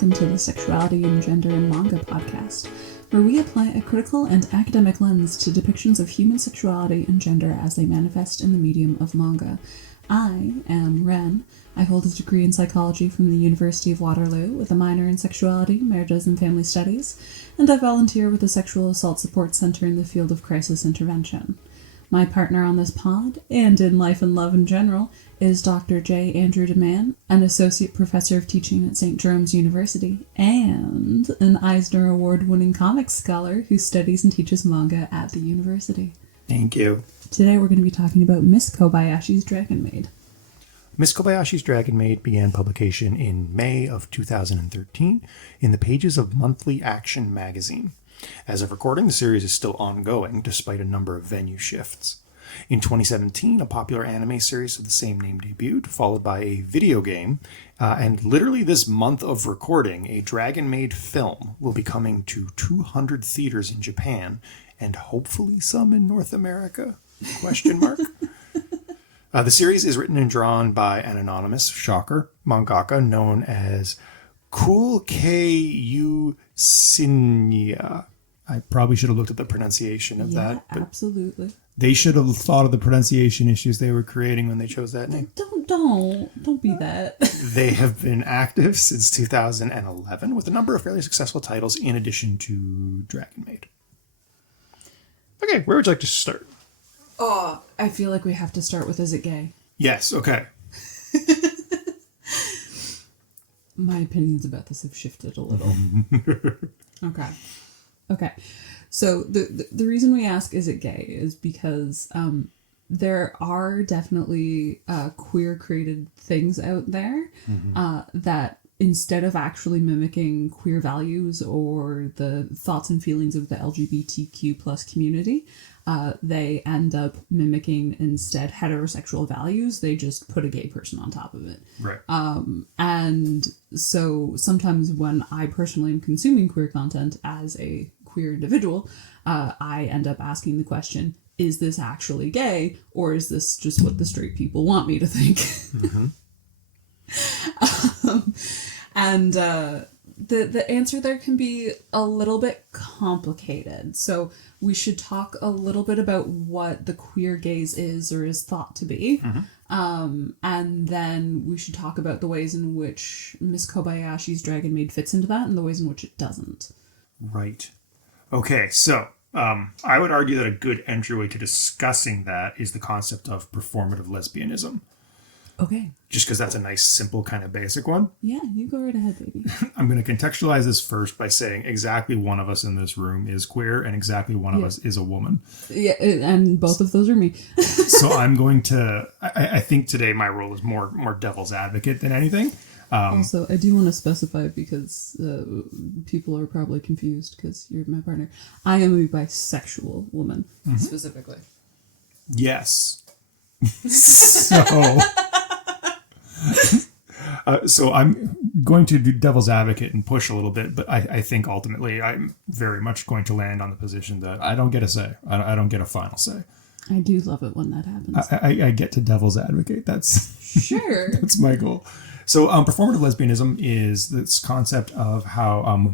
welcome to the Sexuality and Gender in Manga podcast, where we apply a critical and academic lens to depictions of human sexuality and gender as they manifest in the medium of manga. I am Ren. I hold a degree in psychology from the University of Waterloo with a minor in sexuality, marriages, and family studies, and I volunteer with the Sexual Assault Support Center in the field of crisis intervention. My partner on this pod, and in life and love in general, is Dr. J. Andrew DeMann, an associate professor of teaching at St. Jerome's University, and an Eisner Award-winning comics scholar who studies and teaches manga at the university. Thank you. Today we're going to be talking about Miss Kobayashi's Dragon Maid. Miss Kobayashi's Dragon Maid began publication in May of 2013 in the pages of Monthly Action magazine. As of recording, the series is still ongoing, despite a number of venue shifts. In 2017, a popular anime series of the same name debuted, followed by a video game, and literally this month of recording, a Dragon Maid film will be coming to 200 theaters in Japan, and hopefully some in North America? Question mark. The series is written and drawn by an anonymous, shocker, mangaka known as Cool K.U. Sinya. I probably should have looked at the pronunciation of that. But absolutely. They should have thought of the pronunciation issues they were creating when they chose that name. Don't be that. They have been active since 2011 with a number of fairly successful titles in addition to Dragon Maid. Okay, where would you like to start? Oh, I feel like we have to start with, is it gay? Yes, okay. My opinions about this have shifted a little. Okay. So the reason we ask, is it gay, is because there are definitely queer created things out there that instead of actually mimicking queer values or the thoughts and feelings of the LGBTQ plus community, they end up mimicking instead heterosexual values. They just put a gay person on top of it. Right. And so sometimes when I personally am consuming queer content as a queer individual, I end up asking the question, is this actually gay, or is this just what the straight people want me to think? And the answer there can be a little bit complicated. So we should talk a little bit about what the queer gaze is or is thought to be. And then we should talk about the ways in which Miss Kobayashi's Dragon Maid fits into that and the ways in which it doesn't. Right. Okay, so I would argue that a good entryway to discussing that is the concept of performative lesbianism. Okay. Just because that's a nice, simple, kind of basic one. Yeah, you go right ahead, baby. I'm going to contextualize this first by saying exactly one of us in this room is queer and exactly one of us is a woman. Yeah, and both of those are me. So I'm going to... I think today my role is more devil's advocate than anything. Also, I do want to specify because people are probably confused because you're my partner. I am a bisexual woman, specifically. Yes. So I'm going to do devil's advocate and push a little bit, but I think ultimately I'm very much going to land on the position that I don't get a say. I don't get a final say. I do love it when that happens. I get to devil's advocate. That's sure. That's my goal. So performative lesbianism is this concept of how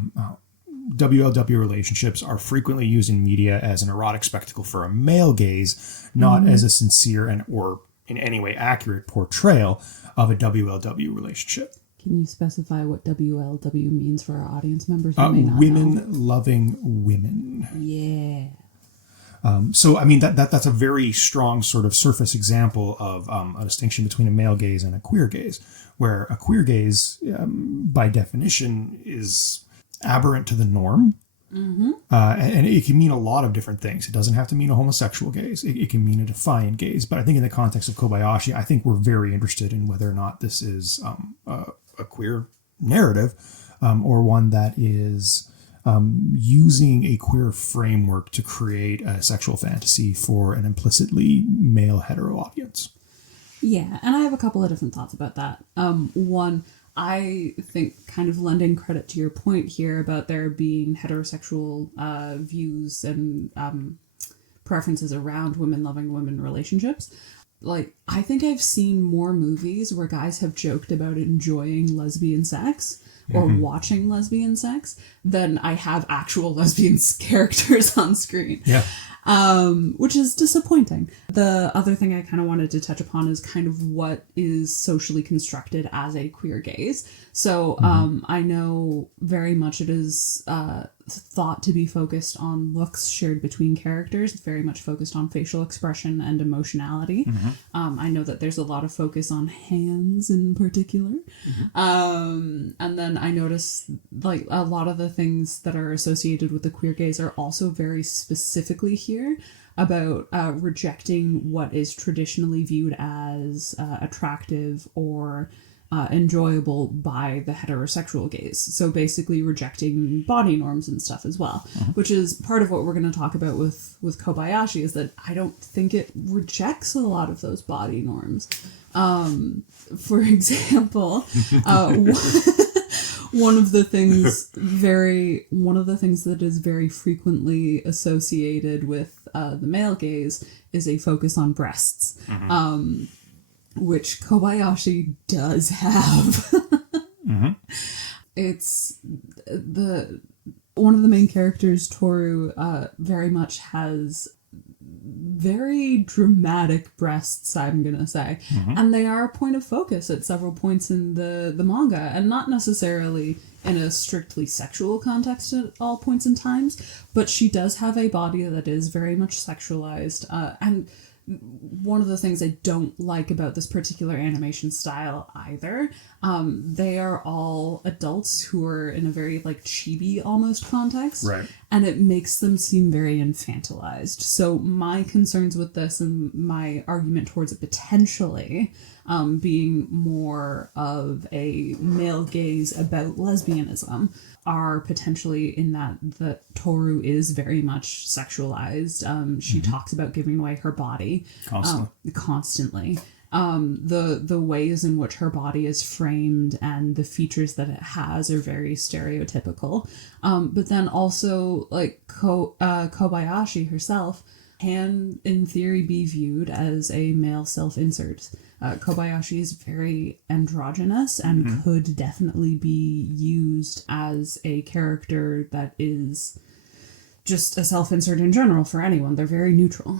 WLW relationships are frequently used in media as an erotic spectacle for a male gaze, not as a sincere or in any way accurate portrayal of a WLW relationship. Can you specify what WLW means for our audience members who may not know? Women loving women. Yeah. So, I mean, that's a very strong sort of surface example of a distinction between a male gaze and a queer gaze, where a queer gaze, by definition, is aberrant to the norm. And it can mean a lot of different things. It doesn't have to mean a homosexual gaze. It can mean a defiant gaze. But I think in the context of Kobayashi, I think we're very interested in whether or not this is a queer narrative or one that is... using a queer framework to create a sexual fantasy for an implicitly male hetero audience. Yeah, and I have a couple of different thoughts about that. One, I think kind of lending credit to your point here about there being heterosexual views and preferences around women loving women relationships. like, I think I've seen more movies where guys have joked about enjoying lesbian sex or watching lesbian sex than I have actual lesbian characters on screen. Yeah. Which is disappointing. The other thing I kind of wanted to touch upon is kind of what is socially constructed as a queer gaze. So I know very much it is thought to be focused on looks shared between characters. It's very much focused on facial expression and emotionality. I know that there's a lot of focus on hands in particular. And then I notice like a lot of the things that are associated with the queer gaze are also very specifically here about rejecting what is traditionally viewed as attractive or enjoyable by the heterosexual gaze. So basically rejecting body norms and stuff as well, which is part of what we're going to talk about with Kobayashi, is that I don't think it rejects a lot of those body norms. For example, one of the things that is very frequently associated with the male gaze is a focus on breasts. Which Kobayashi does have. It's one of the main characters, Toru, very much has very dramatic breasts, I'm gonna say. And they are a point of focus at several points in the manga, and not necessarily in a strictly sexual context at all points in times, but she does have a body that is very much sexualized, and one of the things I don't like about this particular animation style either, they are all adults who are in a very like chibi almost context, Right. and it makes them seem very infantilized. So my concerns with this and my argument towards it potentially being more of a male gaze about lesbianism are potentially in that Toru is very much sexualized. She talks about giving away her body constantly. The ways in which her body is framed and the features that it has are very stereotypical. But then also like Kobayashi herself can in theory be viewed as a male self-insert. Kobayashi is very androgynous and could definitely be used as a character that is just a self-insert in general for anyone. They're very neutral.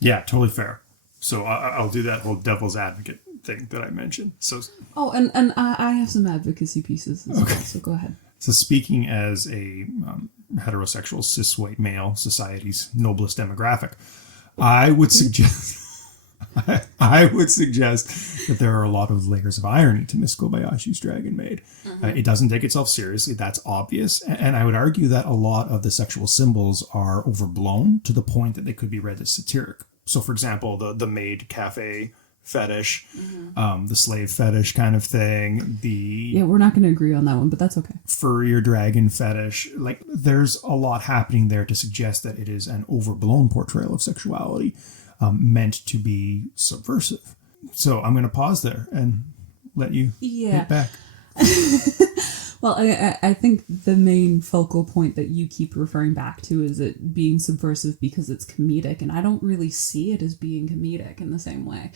Yeah, totally fair. So I'll do that whole devil's advocate thing that I mentioned. So and I have some advocacy pieces as well, so go ahead. So speaking as a heterosexual cis white male, society's noblest demographic, I would suggest that there are a lot of layers of irony to Miss Kobayashi's Dragon Maid. It doesn't take itself seriously. That's obvious. And I would argue that a lot of the sexual symbols are overblown to the point that they could be read as satiric. So, for example, the maid cafe fetish, the slave fetish kind of thing, Yeah, we're not going to agree on that one, but that's okay. furrier dragon fetish. Like, there's a lot happening there to suggest that it is an overblown portrayal of sexuality meant to be subversive. So I'm going to pause there and let you hit back. Well, I think the main focal point that you keep referring back to is it being subversive because it's comedic, and I don't really see it as being comedic in the same way.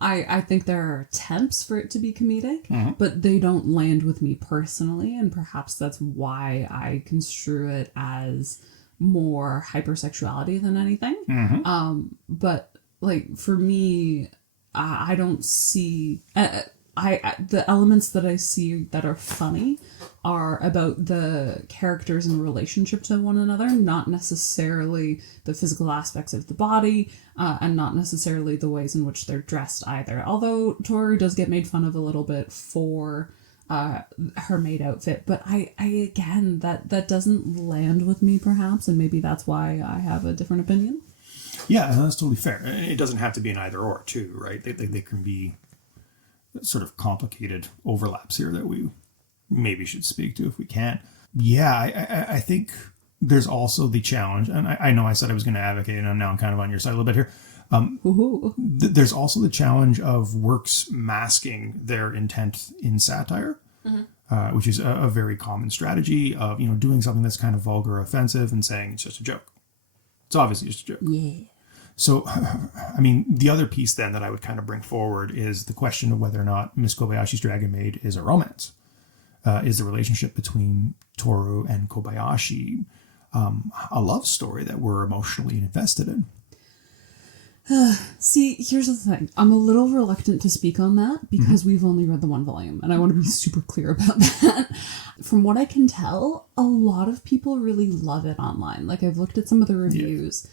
I think there are attempts for it to be comedic, but they don't land with me personally, and perhaps that's why I construe it as more hypersexuality than anything. But like for me, I don't see the elements that I see that are funny are about the characters in relationship to one another, not necessarily the physical aspects of the body, and not necessarily the ways in which they're dressed either. Although Toru does get made fun of a little bit for her maid outfit, but I again, that doesn't land with me perhaps, and maybe that's why I have a different opinion. Yeah, that's totally fair. It doesn't have to be an either or too, right? They can be sort of complicated overlaps here that we maybe should speak to if we can. Yeah, I think there's also the challenge, and I know I said I was going to advocate, and now I'm kind of on your side a little bit here. There's also the challenge of works masking their intent in satire, which is a very common strategy of doing something that's kind of vulgar or offensive and saying it's just a joke. It's obviously just a joke. Yeah. So, I mean, the other piece then that I would kind of bring forward is the question of whether or not Miss Kobayashi's Dragon Maid is a romance. Is the relationship between Toru and Kobayashi a love story that we're emotionally invested in? See, here's the thing. I'm a little reluctant to speak on that because we've only read the one volume, and I want to be super clear about that. From what I can tell, a lot of people really love it online. Like, I've looked at some of the reviews. Yeah.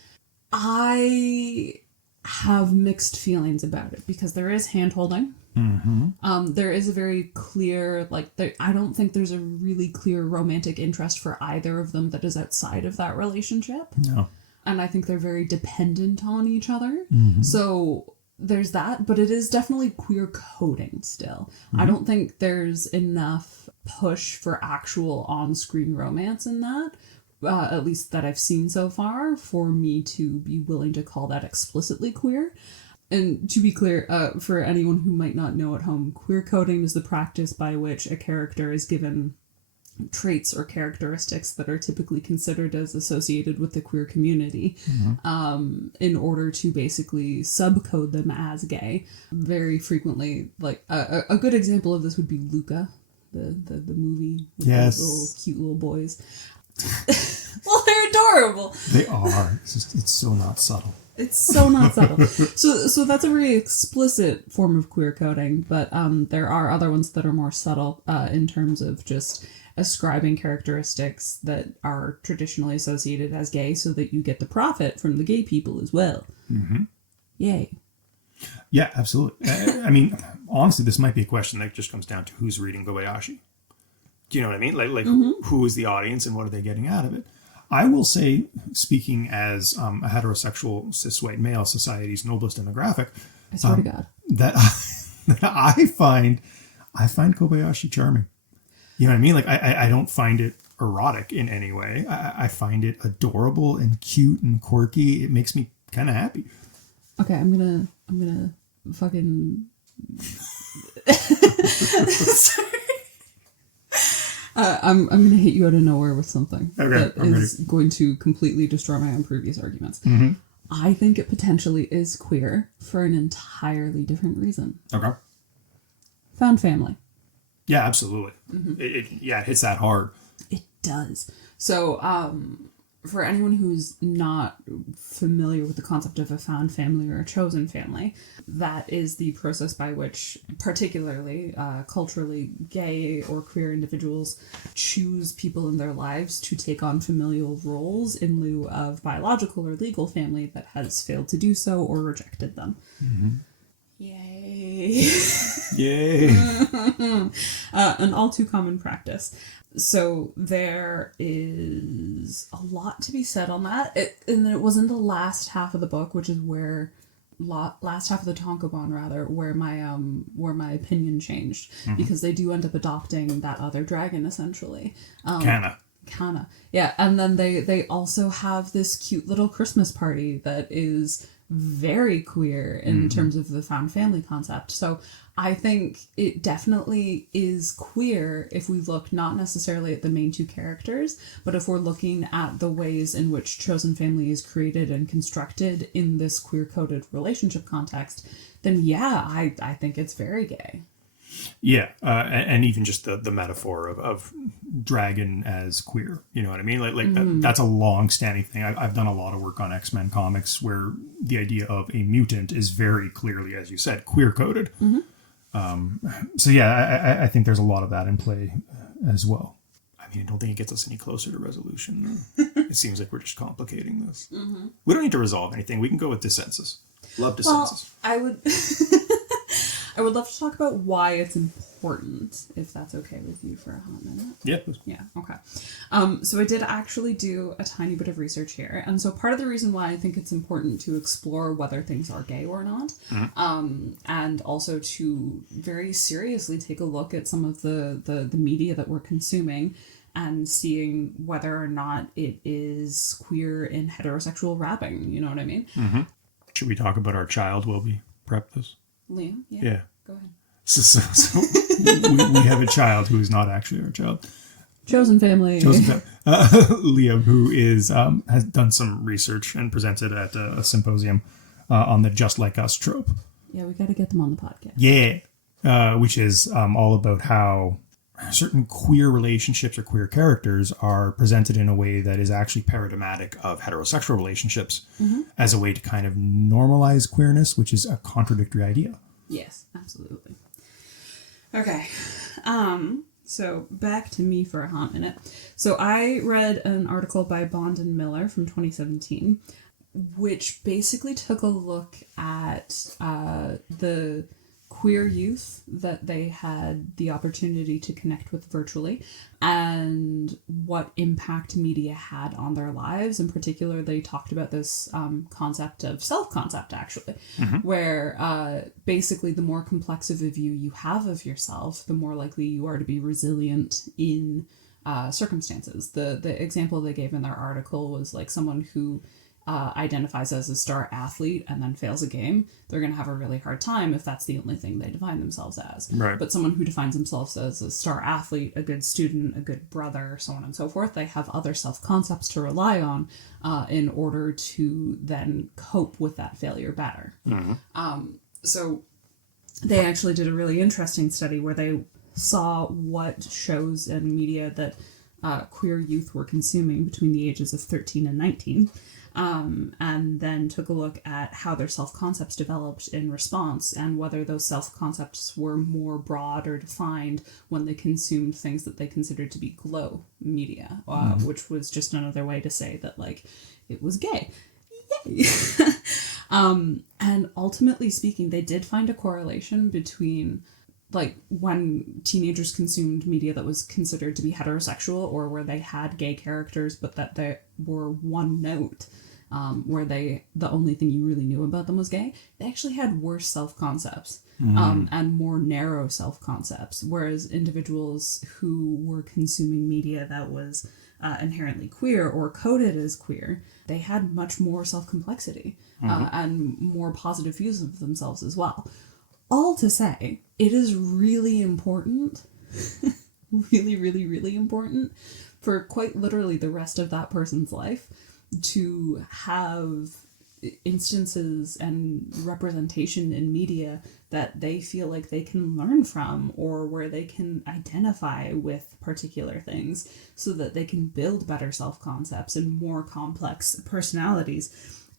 I have mixed feelings about it because there is hand-holding. There is a very clear, I don't think there's a really clear romantic interest for either of them that is outside of that relationship. No. And I think they're very dependent on each other. So there's that, but it is definitely queer coding still. I don't think there's enough push for actual on-screen romance in that, at least that I've seen so far, for me to be willing to call that explicitly queer. And to be clear, for anyone who might not know at home, queer coding is the practice by which a character is given traits or characteristics that are typically considered as associated with the queer community in order to basically subcode them as gay. Very frequently, like a good example of this would be Luca, the movie with those little cute little boys. Well, they're adorable. They are. It's so not subtle. It's so not subtle. So that's a very explicit form of queer coding, but there are other ones that are more subtle in terms of just ascribing characteristics that are traditionally associated as gay so that you get the profit from the gay people as well. Yay. Yeah, absolutely. I mean, honestly, this might be a question that just comes down to who's reading Kobayashi. Do you know what I mean? Like who is the audience and what are they getting out of it? I will say, speaking as a heterosexual cis white male, society's noblest demographic, I swear to God, that I find Kobayashi charming. You know what I mean? Like I don't find it erotic in any way. I find it adorable and cute and quirky. It makes me kind of happy. Okay, I'm gonna fucking. Sorry. I'm gonna hit you out of nowhere with something that is going to completely destroy my own previous arguments. I think it potentially is queer for an entirely different reason. Okay. Found family. Yeah, absolutely. It hits that hard. It does. So, for anyone who's not familiar with the concept of a found family or a chosen family, that is the process by which particularly culturally gay or queer individuals choose people in their lives to take on familial roles in lieu of biological or legal family that has failed to do so or rejected them. Yay. Yay. An all too common practice. So there is a lot to be said on that. And it was in the last half of the book, which is where last half of the Tankobon rather, where my opinion changed, because they do end up adopting that other dragon essentially. Kana. Yeah, and then they also have this cute little Christmas party that is very queer in terms of the found family concept. So I think it definitely is queer if we look not necessarily at the main two characters, but if we're looking at the ways in which chosen family is created and constructed in this queer-coded relationship context, then yeah, I think it's very gay. Yeah, and even just the metaphor of dragon as queer, you know what I mean? Like that's a long-standing thing. I've done a lot of work on X-Men comics where the idea of a mutant is very clearly, as you said, queer-coded. So yeah, I think there's a lot of that in play as well. I mean, I don't think it gets us any closer to resolution. It seems like we're just complicating this. We don't need to resolve anything. We can go with dissensus. Love dissensus. Well, I would love to talk about why it's important, if that's okay with you for a hot minute. Yeah. Yeah, okay. So I did actually do a tiny bit of research here. And so part of the reason why I think it's important to explore whether things are gay or not, and also to very seriously take a look at some of the media that we're consuming and seeing whether or not it is queer in heterosexual wrapping, you know what I mean? Should we talk about our child while we prep this? Liam? Yeah. Go ahead. So we have a child who is not actually our child. Chosen family. Liam, who is has done some research and presented at a symposium on the Just Like Us trope. Yeah, we got to get them on the podcast. Yeah, which is all about how certain queer relationships or queer characters are presented in a way that is actually paradigmatic of heterosexual relationships as a way to kind of normalize queerness, which is a contradictory idea. Yes, absolutely. Okay. So back to me for a hot minute. So I read an article by Bond and Miller from 2017, which basically took a look at the queer youth that they had the opportunity to connect with virtually and what impact media had on their lives. In particular, they talked about this concept of self-concept, actually, where basically the more complex of a view you have of yourself, the more likely you are to be resilient in circumstances. The example they gave in their article was like someone who identifies as a star athlete and then fails a game. They're going to have a really hard time if that's the only thing they define themselves as. Right. But someone who defines themselves as a star athlete, a good student, a good brother, so on and so forth, they have other self-concepts to rely on in order to then cope with that failure better. So they actually did a really interesting study where they saw what shows and media that queer youth were consuming between the ages of 13 and 19. And then took a look at how their self-concepts developed in response and whether those self-concepts were more broad or defined when they consumed things that they considered to be glow media, which was just another way to say that, like, it was gay. Yay! And ultimately speaking, they did find a correlation between like when teenagers consumed media that was considered to be heterosexual or where they had gay characters but that they were one note, where the only thing you really knew about them was gay, they actually had worse self-concepts and more narrow self-concepts, whereas individuals who were consuming media that was inherently queer or coded as queer, they had much more self-complexity and more positive views of themselves as well. All to say, it is really important, really, really, really important for quite literally the rest of that person's life to have instances and representation in media that they feel like they can learn from or where they can identify with particular things so that they can build better self-concepts and more complex personalities.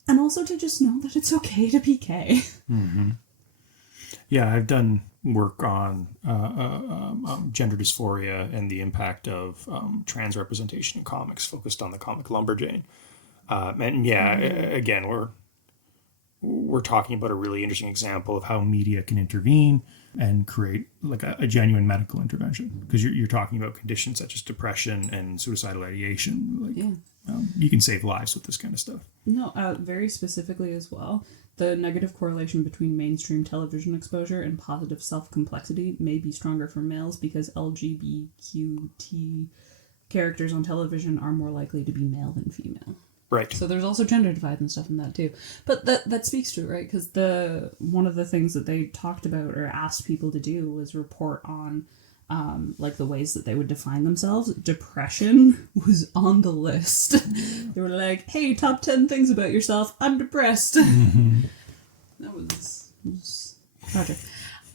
And also to just know that it's okay to be gay. Yeah, I've done work on gender dysphoria and the impact of trans representation in comics, focused on the comic Lumberjane. And yeah, again, we're talking about a really interesting example of how media can intervene and create like a genuine medical intervention, because you're talking about conditions such as depression and suicidal ideation. Like, you can save lives with this kind of stuff. No, very specifically as well. The negative correlation between mainstream television exposure and positive self-complexity may be stronger for males because LGBTQT characters on television are more likely to be male than female. Right. So there's also gender divide and stuff in that too. But that speaks to it, right? Because one of the things that they talked about or asked people to do was report on like the ways that they would define themselves. Depression was on the list. They were like, hey, top 10 things about yourself. I'm depressed. That was tragic.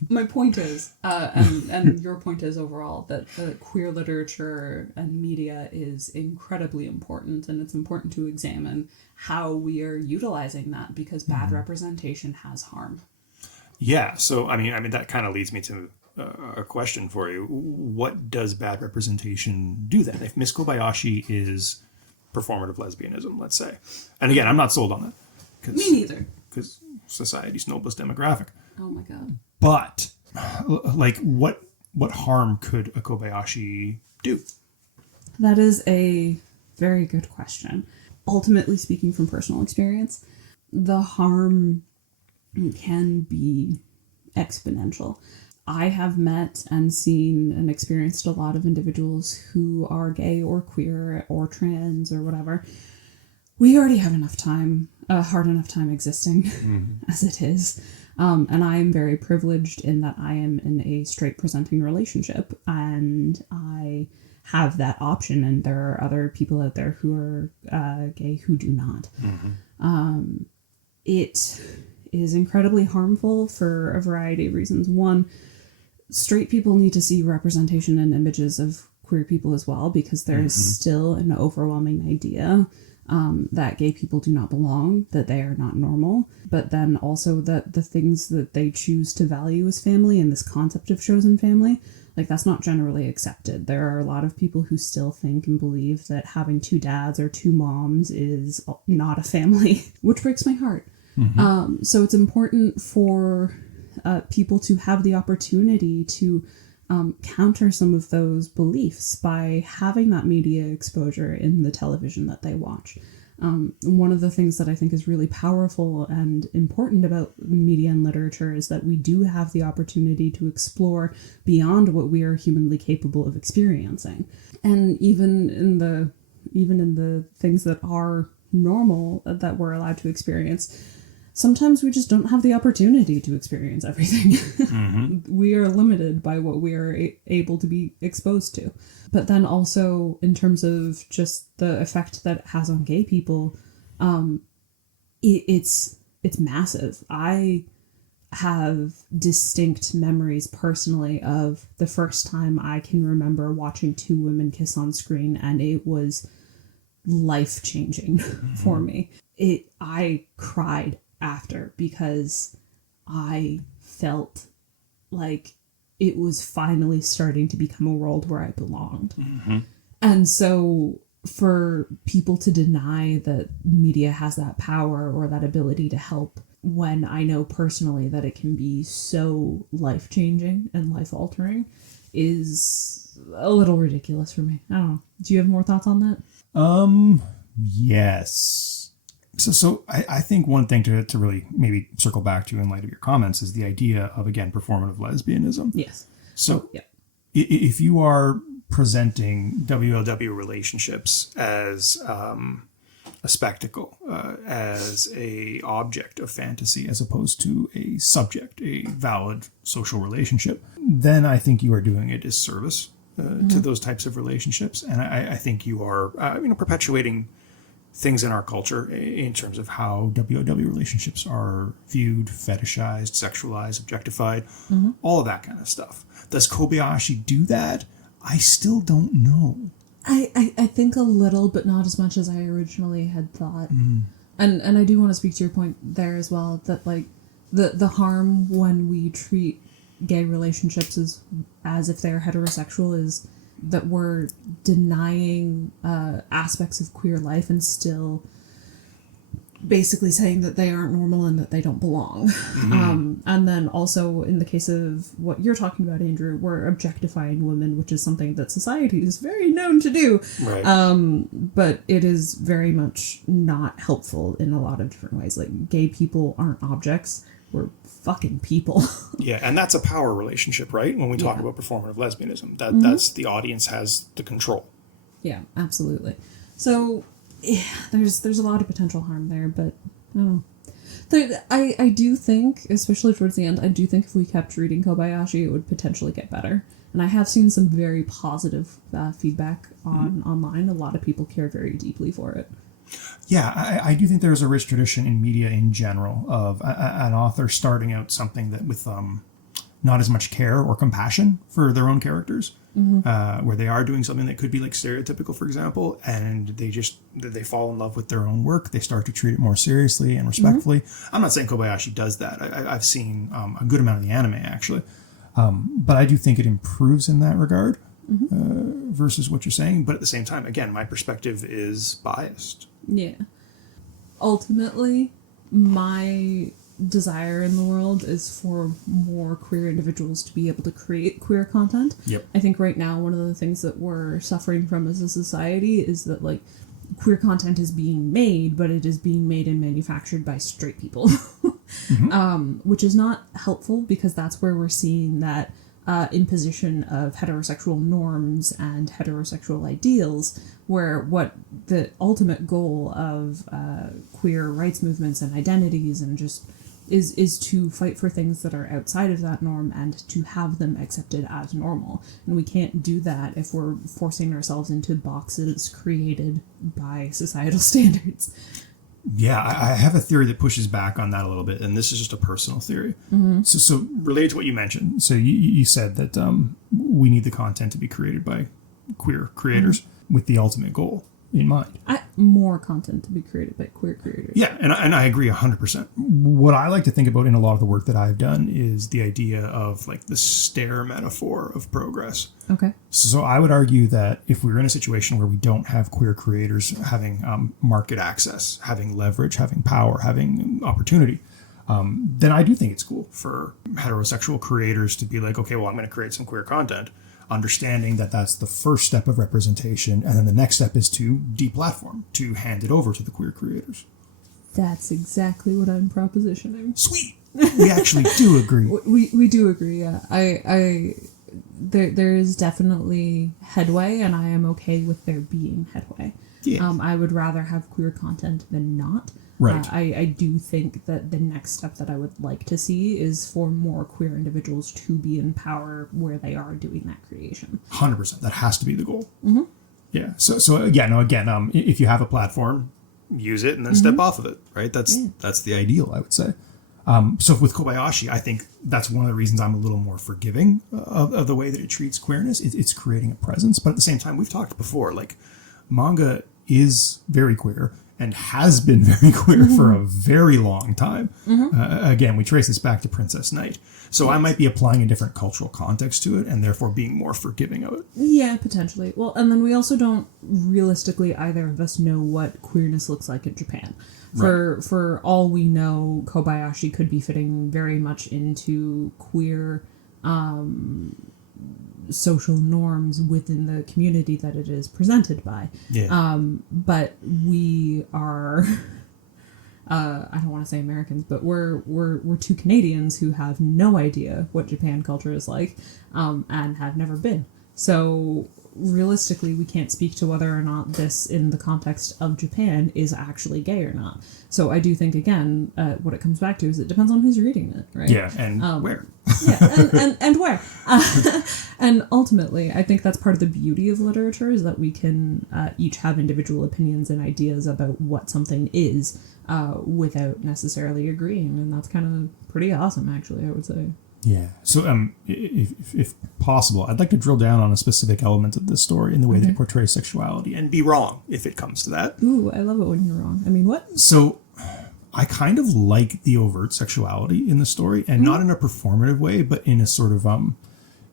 My point is, and your point is overall, that the queer literature and media is incredibly important, and it's important to examine how we are utilizing that because bad representation has harm. Yeah, so I mean that kind of leads me to a question for you. What does bad representation do then? If Miss Kobayashi is performative lesbianism, let's say, and again, I'm not sold on that. Me neither. Because society's noblest demographic. Oh my god. But, like, what harm could a Kobayashi do? That is a very good question. Ultimately speaking from personal experience, the harm can be exponential. I have met and seen and experienced a lot of individuals who are gay or queer or trans or whatever. We already have enough time, hard enough time existing as it is. And I am very privileged in that I am in a straight presenting relationship and I have that option, and there are other people out there who are gay who do not. It is incredibly harmful for a variety of reasons. One, straight people need to see representation and images of queer people as well, because there is still an overwhelming idea that gay people do not belong, that they are not normal, but then also that the things that they choose to value as family and this concept of chosen family, like, that's not generally accepted. There are a lot of people who still think and believe that having 2 dads or 2 moms is not a family, which breaks my heart. So it's important for people to have the opportunity to counter some of those beliefs by having that media exposure in the television that they watch. One of the things that I think is really powerful and important about media and literature is that we do have the opportunity to explore beyond what we are humanly capable of experiencing. And even in the things that are normal that we're allowed to experience, sometimes we just don't have the opportunity to experience everything. We are limited by what we are able to be exposed to. But then also, in terms of just the effect that it has on gay people, it's massive. I have distinct memories personally of the first time I can remember watching 2 women kiss on screen, and it was life-changing for me. I cried after, because I felt like it was finally starting to become a world where I belonged. And so for people to deny that media has that power or that ability to help, when I know personally that it can be so life-changing and life-altering, is a little ridiculous for me. I don't know. Do you have more thoughts on that? Yes. So I think one thing to really maybe circle back to in light of your comments is the idea of, again, performative lesbianism. Yes. So if you are presenting WLW relationships as a spectacle, as a object of fantasy, as opposed to a subject, a valid social relationship, then I think you are doing a disservice to those types of relationships. And I think you are perpetuating things in our culture in terms of how WOW relationships are viewed, fetishized, sexualized, objectified, all of that kind of stuff. Does Kobayashi do that? I still don't know. I think a little, but not as much as I originally had thought. And I do want to speak to your point there as well, that like the harm when we treat gay relationships as if they're heterosexual is that we're denying aspects of queer life and still basically saying that they aren't normal and that they don't belong. And then also in the case of what you're talking about, Andrew, we're objectifying women, which is something that society is very known to do. Right. But it is very much not helpful in a lot of different ways. Like, gay people aren't objects. We're fucking people. Yeah, and that's a power relationship, right? When we talk about performative lesbianism, that's the audience has the control. Yeah, absolutely. So yeah, there's a lot of potential harm there, but I don't know. I do think, especially towards the end, I do think if we kept reading Kobayashi, it would potentially get better. And I have seen some very positive feedback online. A lot of people care very deeply for it. Yeah, I do think there's a rich tradition in media in general of an author starting out something that with not as much care or compassion for their own characters, where they are doing something that could be like stereotypical, for example, and they fall in love with their own work. They start to treat it more seriously and respectfully. I'm not saying Kobayashi does that. I've seen a good amount of the anime, actually. But I do think it improves in that regard versus what you're saying. But at the same time, again, my perspective is biased. Yeah. Ultimately, my desire in the world is for more queer individuals to be able to create queer content. Yep. I think right now one of the things that we're suffering from as a society is that like queer content is being made, but it is being made and manufactured by straight people, which is not helpful, because that's where we're seeing that imposition of heterosexual norms and heterosexual ideals, where what the ultimate goal of queer rights movements and identities and just is to fight for things that are outside of that norm and to have them accepted as normal. And we can't do that if we're forcing ourselves into boxes created by societal standards. Yeah, I have a theory that pushes back on that a little bit, and this is just a personal theory. So related to what you mentioned, so you said that we need the content to be created by queer creators with the ultimate goal in mind. More content to be created by queer creators. Yeah, and I agree 100%. What I like to think about in a lot of the work that I've done is the idea of like the stair metaphor of progress. Okay. So I would argue that if we're in a situation where we don't have queer creators having market access, having leverage, having power, having opportunity, then I do think it's cool for heterosexual creators to be like, okay, well, I'm going to create some queer content, understanding that that's the first step of representation, and then the next step is to deplatform, to hand it over to the queer creators. That's exactly what I'm propositioning. Sweet! We actually do agree. We do agree, yeah. There is definitely headway, and I am okay with there being headway. Yeah. I would rather have queer content than not. Right. I do think that the next step that I would like to see is for more queer individuals to be in power where they are doing that creation. 100%. That has to be the goal. Mm-hmm. Yeah. So again, if you have a platform, use it and then step off of it, right? That's the ideal, I would say. So with Kobayashi, I think that's one of the reasons I'm a little more forgiving of the way that it treats queerness. It's creating a presence. But at the same time, we've talked before, like manga is very queer and has been very queer for a very long time. Again, we trace this back to Princess Knight. So I might be applying a different cultural context to it and therefore being more forgiving of it. Yeah, potentially. Well, and then we also don't realistically either of us know what queerness looks like in Japan. For all we know, Kobayashi could be fitting very much into queer social norms within the community that it is presented by. Yeah. But we are I don't want to say Americans, but we're two Canadians who have no idea what Japan culture is like, and have never been. So realistically, we can't speak to whether or not this, in the context of Japan, is actually gay or not. So I do think, again, what it comes back to is it depends on who's reading it, right? Yeah, and where. Yeah, and where. And ultimately, I think that's part of the beauty of literature, is that we can each have individual opinions and ideas about what something is without necessarily agreeing. And that's kind of pretty awesome, actually, I would say. Yeah. So, if possible, I'd like to drill down on a specific element of this story in the way that it portrays sexuality, and be wrong if it comes to that. Ooh, I love it when you're wrong. I mean, what? So, I kind of like the overt sexuality in the story, and not in a performative way, but in a sort of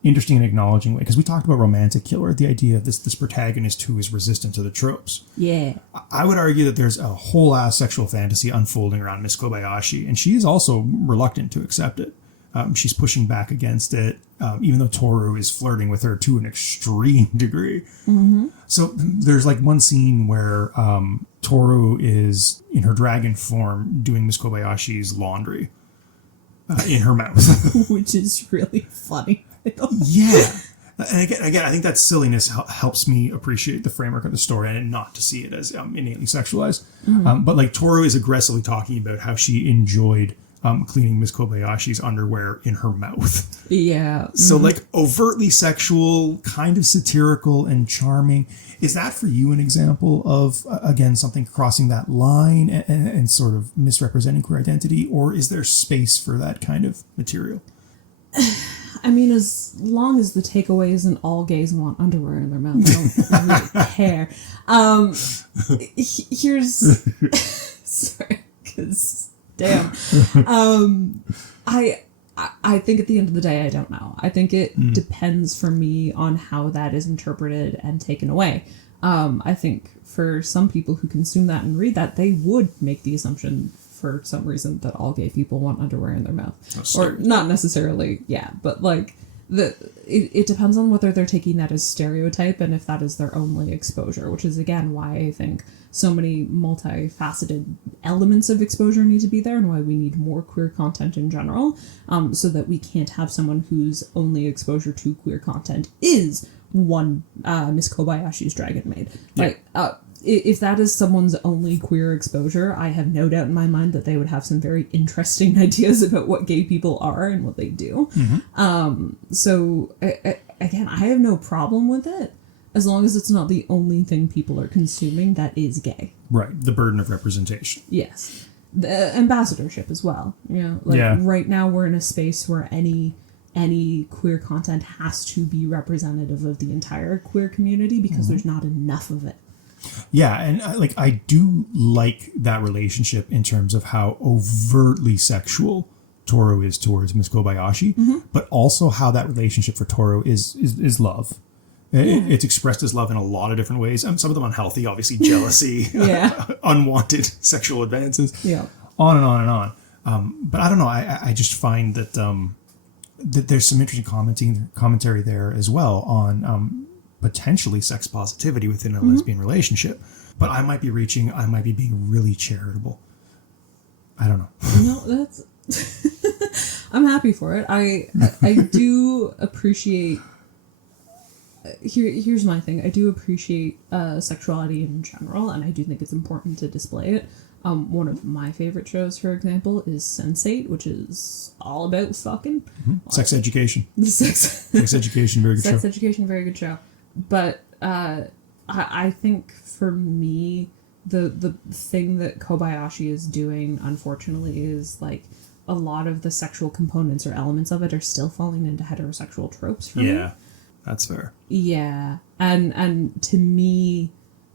interesting and acknowledging way. Because we talked about romantic killer, the idea of this protagonist who is resistant to the tropes. Yeah. I would argue that there's a whole ass sexual fantasy unfolding around Miss Kobayashi, and she is also reluctant to accept it. She's pushing back against it, even though Toru is flirting with her to an extreme degree. Mm-hmm. So there's like one scene where Toru is in her dragon form doing Miss Kobayashi's laundry in her mouth. Which is really funny. Yeah. And again, I think that silliness helps me appreciate the framework of the story and not to see it as innately sexualized. Mm-hmm. But like Toru is aggressively talking about how she enjoyed cleaning Miss Kobayashi's underwear in her mouth. Yeah. Mm-hmm. So like overtly sexual, kind of satirical and charming. Is that for you an example of, again, something crossing that line and sort of misrepresenting queer identity? Or is there space for that kind of material? I mean, as long as the takeaway isn't all gays want underwear in their mouth, I don't really care. Here's... Sorry, because... Damn. I think at the end of the day, I don't know. I think it depends for me on how that is interpreted and taken away. I think for some people who consume that and read that, they would make the assumption for some reason that all gay people want underwear in their mouth. Or not necessarily, yeah, but like it depends on whether they're taking that as stereotype and if that is their only exposure, which is again why I think so many multifaceted elements of exposure need to be there and why we need more queer content in general, so that we can't have someone whose only exposure to queer content is one Miss Kobayashi's Dragon Maid. Yeah. Like, if that is someone's only queer exposure, I have no doubt in my mind that they would have some very interesting ideas about what gay people are and what they do. So again, I have no problem with it as long as it's not the only thing people are consuming that is gay. Right. The burden of representation. Yes. The ambassadorship as well. Right now we're in a space where any queer content has to be representative of the entire queer community because there's not enough of it. Yeah, and I do like that relationship in terms of how overtly sexual Toru is towards Miss Kobayashi, but also how that relationship for Toru is love. It's expressed as love in a lot of different ways. Some of them unhealthy, obviously jealousy, unwanted sexual advances, on and on and on. But I don't know. I just find that that there's some interesting commentary there as well on potentially sex positivity within a lesbian relationship. But I might be being really charitable. I don't know. No, that's... I'm happy for it. I do appreciate... Here's my thing. I do appreciate sexuality in general, and I do think it's important to display it. One of my favorite shows, for example, is Sense8, which is all about fucking. Sex education. Sex education, very good show. Sex education, very good show. But I think for me, the thing that Kobayashi is doing, unfortunately, is like a lot of the sexual components or elements of it are still falling into heterosexual tropes for me. Yeah, that's fair. Yeah, and to me,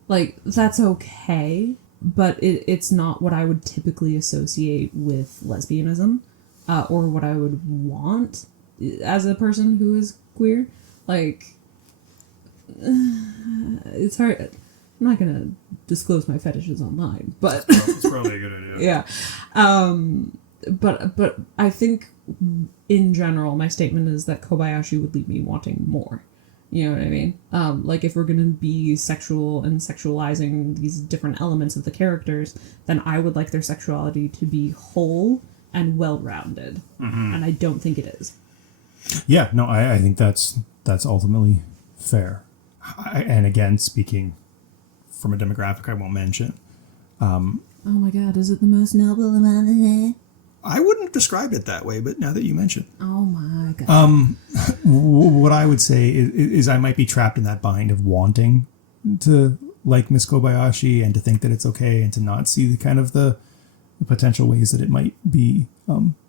like, that's okay, but it's not what I would typically associate with lesbianism, or what I would want as a person who is queer. Like, it's hard. I'm not gonna disclose my fetishes online, but it's probably a good idea. Yeah. But I think in general, my statement is that Kobayashi would leave me wanting more. You know what I mean? Like, if we're going to be sexual and sexualizing these different elements of the characters, then I would like their sexuality to be whole and well-rounded. And I don't think it is. Yeah, no, I think that's ultimately fair. And again, speaking from a demographic I won't mention. Oh my god, is it the most noble amount of hair? I wouldn't describe it that way, but now that you mention. Oh my god. What I would say is I might be trapped in that bind of wanting to like Miss Kobayashi and to think that it's okay and to not see the kind of the potential ways that it might be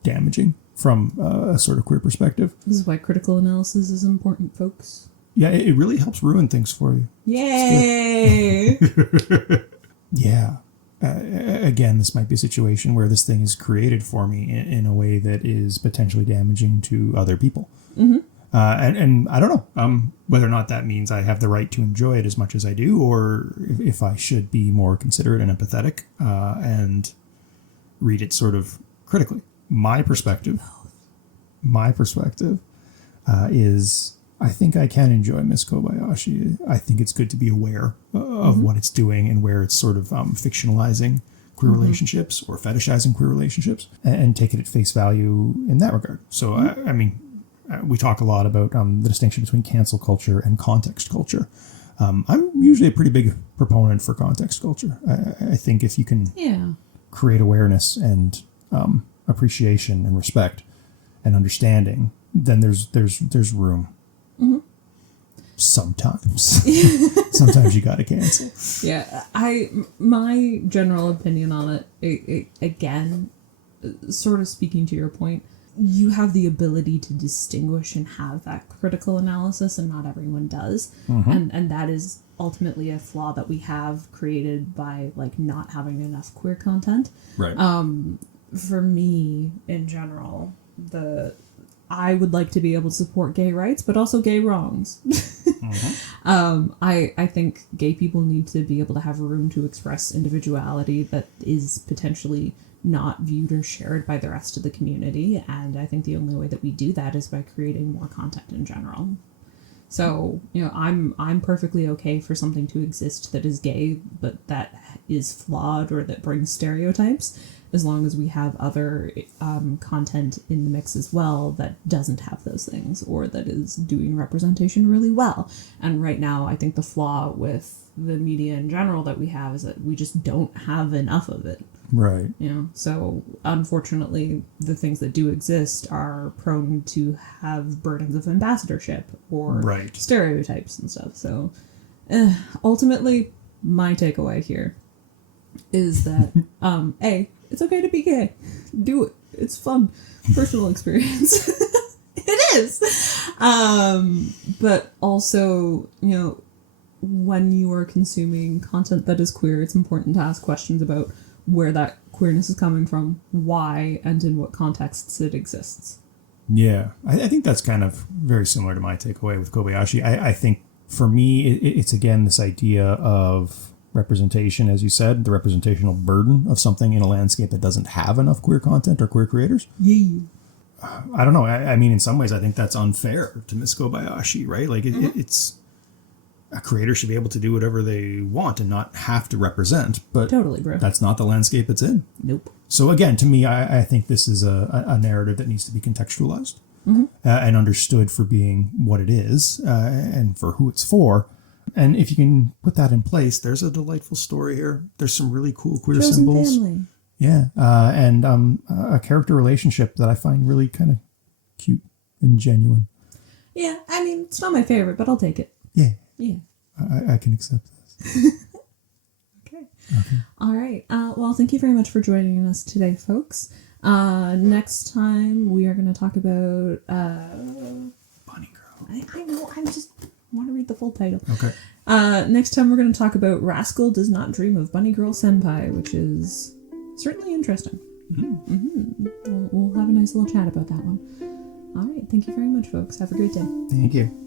damaging from a sort of queer perspective. This is why critical analysis is important, folks. Yeah, it really helps ruin things for you. Yay! Yeah. Again, this might be a situation where this thing is created for me in a way that is potentially damaging to other people. And I don't know whether or not that means I have the right to enjoy it as much as I do, or if I should be more considerate and empathetic and read it sort of critically. My perspective is I think I can enjoy Miss Kobayashi. I think it's good to be aware of what it's doing and where it's sort of fictionalizing queer relationships or fetishizing queer relationships and take it at face value in that regard. So, I mean, we talk a lot about the distinction between cancel culture and context culture. I'm usually a pretty big proponent for context culture. I think if you can create awareness and appreciation and respect and understanding, then there's room. Sometimes you gotta cancel. Yeah, my general opinion on it, again, sort of speaking to your point, you have the ability to distinguish and have that critical analysis, and not everyone does. And that is ultimately a flaw that we have created by like not having enough queer content. Right. For me, in general, I would like to be able to support gay rights, but also gay wrongs. I think gay people need to be able to have room to express individuality that is potentially not viewed or shared by the rest of the community. And I think the only way that we do that is by creating more content in general. So, I'm perfectly okay for something to exist that is gay, but that is flawed or that brings stereotypes, as long as we have other content in the mix as well that doesn't have those things or that is doing representation really well. And right now, I think the flaw with the media in general that we have is that we just don't have enough of it. Right. So unfortunately, the things that do exist are prone to have burdens of ambassadorship or stereotypes and stuff. So ultimately, my takeaway here is that A, it's okay to be gay. Do it. It's fun. Personal experience. It is. But also, when you are consuming content that is queer, it's important to ask questions about where that queerness is coming from, why, and in what contexts it exists. Yeah, I think that's kind of very similar to my takeaway with Kobayashi. I think for me, it's again this idea of representation, as you said, the representational burden of something in a landscape that doesn't have enough queer content or queer creators. Yeah. I don't know. I mean, in some ways, I think that's unfair to Miss Kobayashi, right? Like, it's a creator should be able to do whatever they want and not have to represent, but totally, bro. That's not the landscape it's in. Nope. So again, to me, I think this is a narrative that needs to be contextualized and understood for being what it is and for who it's for. And if you can put that in place, there's a delightful story here. There's some really cool queer Chosen symbols. Family. Yeah. And a character relationship that I find really kind of cute and genuine. Yeah. I mean, it's not my favorite, but I'll take it. Yeah. Yeah. I can accept this. Okay. All right. Well, thank you very much for joining us today, folks. Next time we are going to talk about Bunny Girl. I know. I just want to read the full title. Okay. Next time we're going to talk about Rascal Does Not Dream of Bunny Girl Senpai, which is certainly interesting. We'll have a nice little chat about that one. All right. Thank you very much, folks. Have a great day. Thank you.